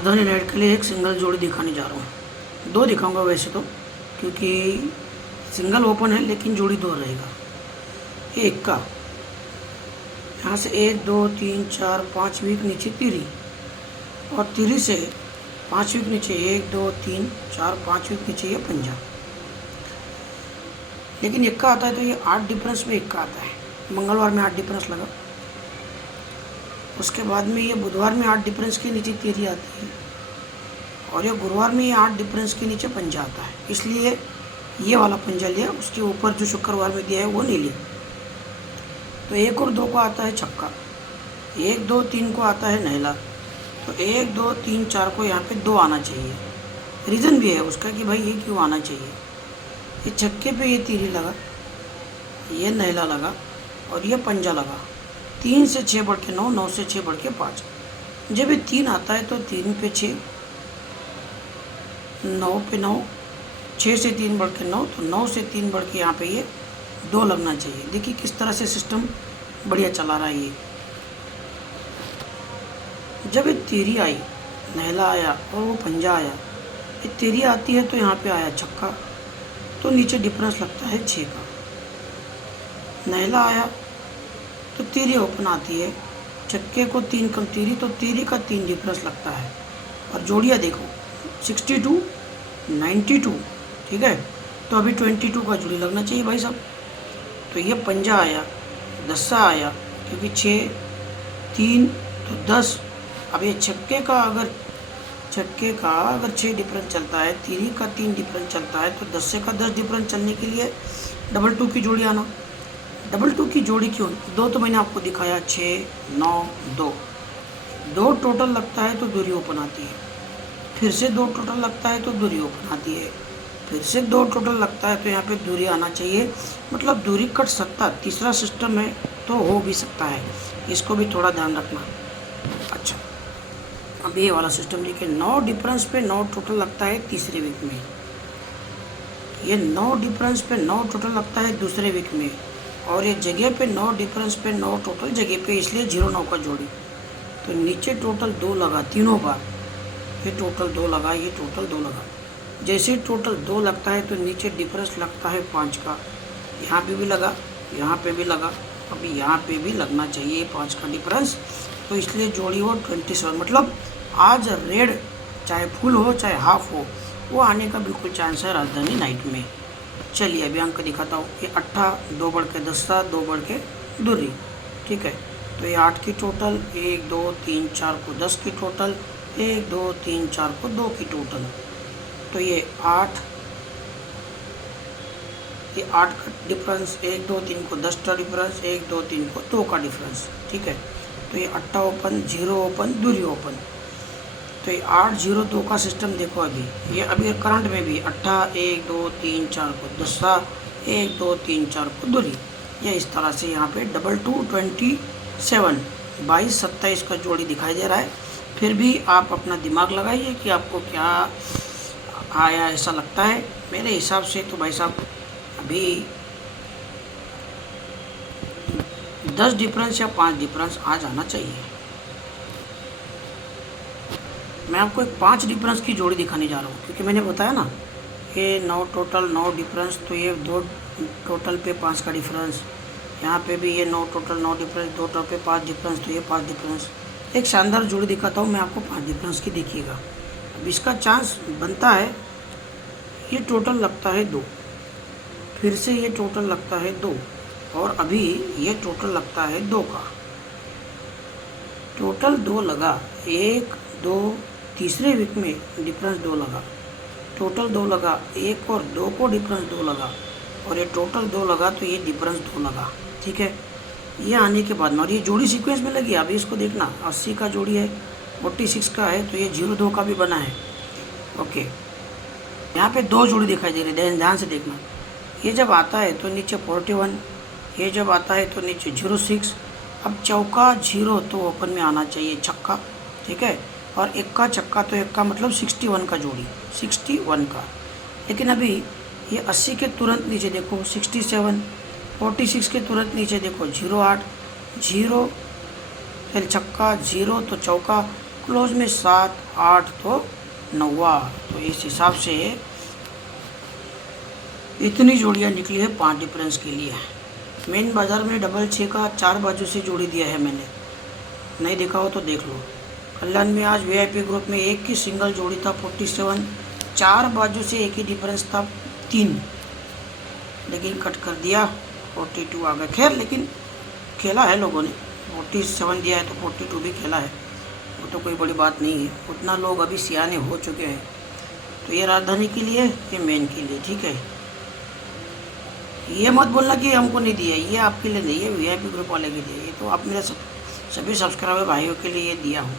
राजधानी नाइट के लिए एक सिंगल जोड़ी दिखाने जा रहा हूँ। दो दिखाऊंगा वैसे तो, क्योंकि सिंगल ओपन है लेकिन जोड़ी दो रहेगा। ये इक्का, यहाँ से 1 2 3 4 5 वीक नीचे तिरी, और तिरी से 5 वीक नीचे 1 2 3 4 5 वीक नीचे ये पंजा। लेकिन इक्का आता है तो ये 8 डिफरेंस में इक्का आता है। मंगलवार में 8 डिफरेंस लगा, उसके बाद में ये बुधवार में 8 डिफरेंस के नीचे तिरी आती है, और ये गुरुवार में ये 8 डिफरेंस के नीचे पंजा आता है। इसलिए ये वाला पंजा लिया, उसके ऊपर जो शुक्रवार में दिया है वो नहीं लिया। तो 1 और 2 को आता है छक्का, 1 2 3 को आता है नहला, तो 1 2 3 4 को यहाँ पे 2 आना चाहिए। रीज़न भी है उसका कि भाई ये क्यों आना चाहिए। ये छक्के पे ये तीरी लगा, ये नहला लगा, और ये पंजा लगा। 3 से 6 बढ़ के 9, 9 से 6 बढ़ के 5। जब ये 3 आता है तो 3 पे 6, 9 पे 9, 6 से 3 बढ़ के 9, तो 9 से 3 बढ़ के यहाँ पे ये 2 लगना चाहिए। देखिए किस तरह से सिस्टम बढ़िया चला रहा है ये। जब ये तीरी आई, नहला आया और वो पंजा आया, ये तीरी आती है तो यहाँ पे आया छक्का, तो नीचे डिफरेंस लगता है 6 का। नहला आया तो तीरी ओपन आती है, छक्के को 3 कम तीरी, तो तीरी का 3 डिफरेंस लगता है। और जोड़ियाँ देखो 62 92, ठीक है। तो अभी 22 का जोड़ी लगना चाहिए भाई साहब। तो ये पंजा आया, दस्सा आया, क्योंकि 6 3 तो 10। अब ये छक्के का अगर 6 डिफरेंस चलता है, तीरी का 3 डिफरेंस चलता है, तो 10 का 10 डिफरेंस चलने के लिए 2 की जोड़ी आना। 2 की जोड़ी क्यों? 2 तो मैंने आपको दिखाया, 6 9 2। 2 टोटल लगता है तो दूरी ओपन आती है, फिर से 2 टोटल लगता है तो दूरी ओपन आती है, फिर से 2 टोटल लगता है तो यहाँ पे दूरी आना चाहिए। मतलब दूरी कट सकता, तीसरा सिस्टम है तो हो भी सकता है, इसको भी थोड़ा ध्यान रखना। अच्छा, अब ये वाला सिस्टम देखिए, 9 डिफरेंस पे 9 टोटल लगता है तीसरे वीक में, ये 9 डिफरेंस पे 9 टोटल लगता है दूसरे वीक में, और ये जगह पे 9 डिफरेंस पे 9 टोटल जगह पे, इसलिए 0 9 का जोड़ी। तो नीचे टोटल 2 लगा तीनों बार, ये टोटल 2 लगा, ये टोटल 2 लगा। जैसे टोटल 2 लगता है तो नीचे डिफरेंस लगता है 5 का। यहाँ पे भी लगा, यहाँ पे भी लगा, अभी यहाँ पे भी लगना चाहिए 5 का डिफरेंस। तो इसलिए जोड़ी हो 27। मतलब आज रेड चाहे फुल हो चाहे हाफ हो, वो आने का बिल्कुल चांस है राजधानी नाइट में। चलिए अभी अंक दिखाता हूँ। ये 8 2 बढ़ के 10, 2 बढ़ के दूरी, ठीक है। तो ये 8 की टोटल, 1 2 3 4 को 10 की टोटल, 1 2 3 4 को 2 की टोटल। तो ये 8 का डिफरेंस, 1 2 3 को 10 का डिफरेंस, 1 2 3 को 2 का डिफरेंस, ठीक है। तो ये 8 ओपन, 0 ओपन, दूरी ओपन। तो ये 8 0 2 का सिस्टम देखो। अभी करंट में भी 8 1 2 3 4 को 10, 1 2 3 4 को दूरी। ये इस तरह से यहाँ पे 2 2 27 22 27 का जोड़ी दिखाई दे रहा है। फिर भी आप अपना दिमाग लगाइए कि आपको क्या आया ऐसा लगता है। मेरे हिसाब से तो भाई साहब अभी 10 डिफरेंस या 5 डिफरेंस आ जाना चाहिए। मैं आपको एक 5 डिफरेंस की जोड़ी दिखाने जा रहा हूँ, क्योंकि मैंने बताया ना ये 9 टोटल 9 डिफरेंस, तो ये 2 टोटल पे 5 का डिफरेंस। यहाँ पे भी ये 9 टोटल 9 डिफरेंस, 2 टोटल पे 5 डिफरेंस, तो ये 5 डिफरेंस। एक शानदार जोड़ी दिखाता हूँ मैं आपको 5 डिफरेंस की, देखिएगा। अब इसका चांस बनता है, ये टोटल लगता है 2, फिर से ये टोटल लगता है 2, और अभी ये टोटल लगता है 2 का। टोटल 2 लगा, 1 2, तीसरे वीक में डिफरेंस 2 लगा, टोटल 2 लगा, 1 और 2 को डिफरेंस 2 लगा, और ये टोटल 2 लगा तो ये डिफरेंस 2 लगा, ठीक है। ये आने के बाद में, और ये जोड़ी सीक्वेंस में लगी। अभी इसको देखना, 80 का जोड़ी है, 46 का है, तो ये 0 2 का भी बना है, ओके। यहाँ पे 2 जोड़ी दिखाई दे रही है, ध्यान से देखना। ये जब आता है तो नीचे 41, ये जब आता है तो नीचे 06। अब चौका 0 तो ओपन में आना चाहिए छक्का, ठीक है। और इक्का छक्का, तो इक्का मतलब 61 का जोड़ी, 61 का। लेकिन अभी ये 80 के तुरंत नीचे देखो 67, 46 के तुरंत नीचे देखो 08, 0 फिर छक्का, 0 तो चौका, क्लोज में 7, 8 तो 9। तो इस हिसाब से इतनी जोड़ियाँ निकली है 5 डिफरेंस के लिए। मेन बाज़ार में डबल 6 का 4 बाजू से जोड़ी दिया है मैंने, नहीं देखा हो तो देख लो। कल्याण में आज वीआईपी ग्रुप में एक ही सिंगल जोड़ी था 47, 4 बाजू से एक ही डिफरेंस था 3, लेकिन कट कर दिया 42 आ गया। खैर लेकिन खेला है लोगों ने, 47 दिया है तो 42 भी खेला है, वो तो कोई बड़ी बात नहीं है। उतना लोग अभी सियाने हो चुके हैं। तो ये राजधानी के लिए, ये मेन के लिए, ठीक है। ये मत बोलना कि हमको नहीं दिया, ये आपके लिए नहीं है, वीआईपी ग्रुप वाले के लिए। ये तो आप मेरे सभी सब्सक्राइबर भाइयों के लिए ये दिया हूँ।